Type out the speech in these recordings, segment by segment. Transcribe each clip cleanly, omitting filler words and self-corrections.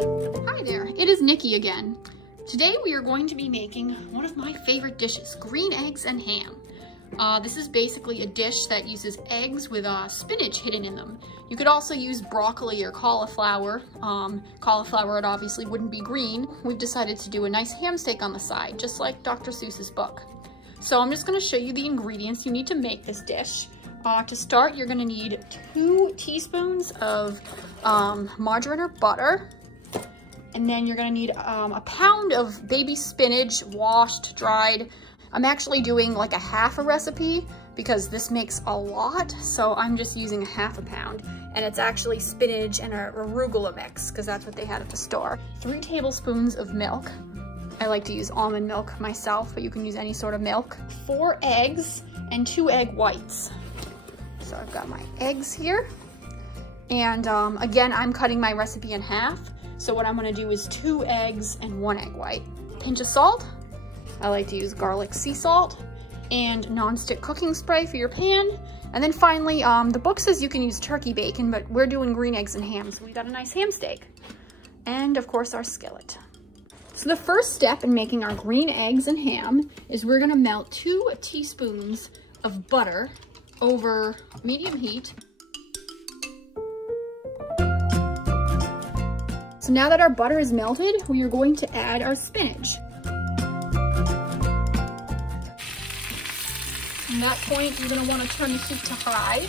Hi there, it is Nikki again. Today we are going to be making one of my favorite dishes, green eggs and ham. This is basically a dish that uses eggs with spinach hidden in them. You could also use broccoli or cauliflower. Cauliflower, it obviously wouldn't be green. We've decided to do a nice ham steak on the side, just like Dr. Seuss's book. So I'm just going to show you the ingredients you need to make this dish. To start, you're going to need 2 teaspoons of margarine or butter. And then you're gonna need a pound of baby spinach, washed, dried. I'm actually doing like a half a recipe because this makes a lot, so I'm just using a half a pound. And it's actually spinach and a arugula mix because that's what they had at the store. 3 tablespoons of milk. I like to use almond milk myself, but you can use any sort of milk. 4 eggs and 2 egg whites. So I've got my eggs here. And again, I'm cutting my recipe in half. So what I'm gonna do is 2 eggs and 1 egg white. Pinch of salt. I like to use garlic sea salt and non-stick cooking spray for your pan. And then finally, the book says you can use turkey bacon, but we're doing green eggs and ham, so we got a nice ham steak. And of course our skillet. So the first step in making our green eggs and ham is we're gonna melt 2 teaspoons of butter over medium heat. So now that our butter is melted, we are going to add our spinach. From that point, you're going to want to turn the heat to high.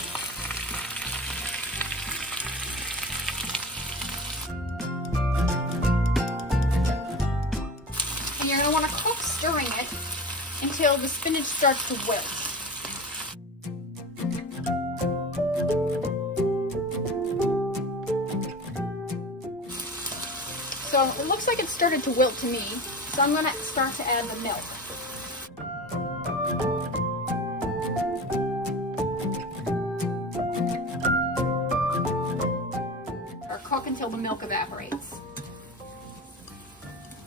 And you're going to want to cook stirring it until the spinach starts to wilt. So it looks like it started to wilt to me, so I'm gonna start to add the milk. Or cook until the milk evaporates.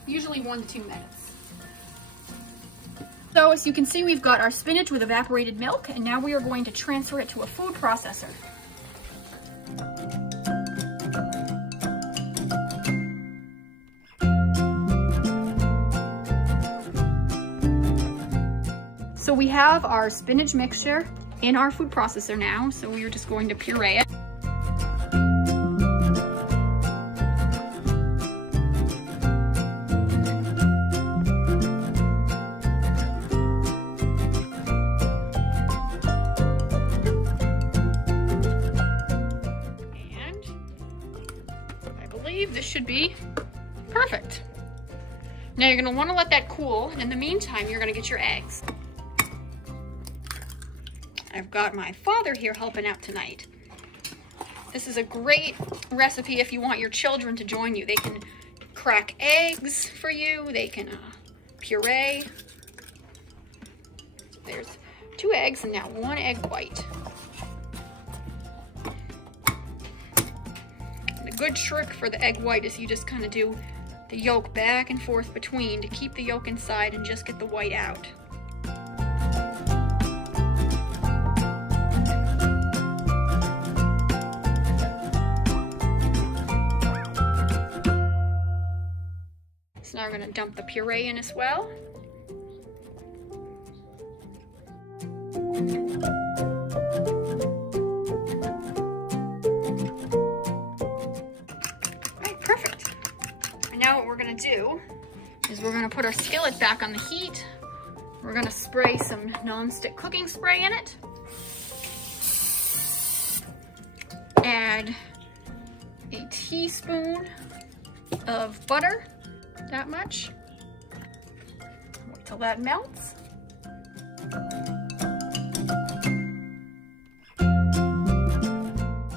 Usually 1 to 2 minutes. So as you can see, we've got our spinach with evaporated milk, and now we are going to transfer it to a food processor. So we have our spinach mixture in our food processor now, so we are just going to puree it. And I believe this should be perfect. Now you're gonna wanna let that cool, and in the meantime, you're gonna get your eggs. I've got my father here helping out tonight. This is a great recipe if you want your children to join you. They can crack eggs for you. They can puree. There's 2 eggs and now 1 egg white. And the good trick for the egg white is you just kind of do the yolk back and forth between to keep the yolk inside and just get the white out. So now we're going to dump the puree in as well. Alright, perfect. And now what we're going to do is we're going to put our skillet back on the heat. We're going to spray some non-stick cooking spray in it. Add a teaspoon of butter. That much. Wait till that melts.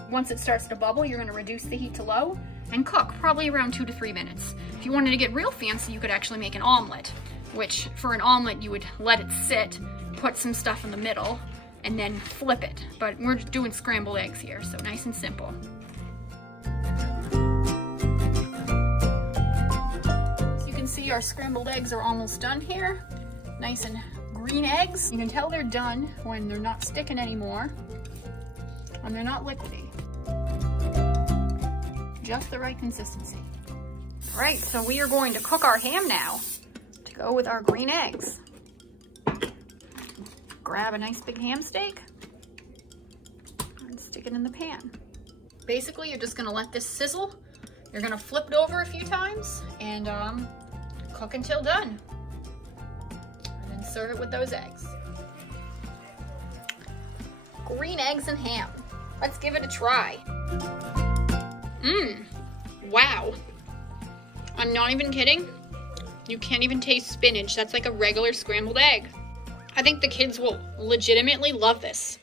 Once it starts to bubble, you're going to reduce the heat to low and cook probably around 2 to 3 minutes. If you wanted to get real fancy, you could actually make an omelet, which for an omelet you would let it sit, put some stuff in the middle, and then flip it. But we're just doing scrambled eggs here, so nice and simple. See, our scrambled eggs are almost done here. Nice and green eggs. You can tell they're done when they're not sticking anymore and they're not liquidy. Just the right consistency. All right, so we are going to cook our ham now to go with our green eggs. Grab a nice big ham steak and stick it in the pan. Basically, you're just gonna let this sizzle. You're gonna flip it over a few times and cook until done. And then serve it with those eggs. Green eggs and ham. Let's give it a try. Wow. I'm not even kidding. You can't even taste spinach. That's like a regular scrambled egg. I think the kids will legitimately love this.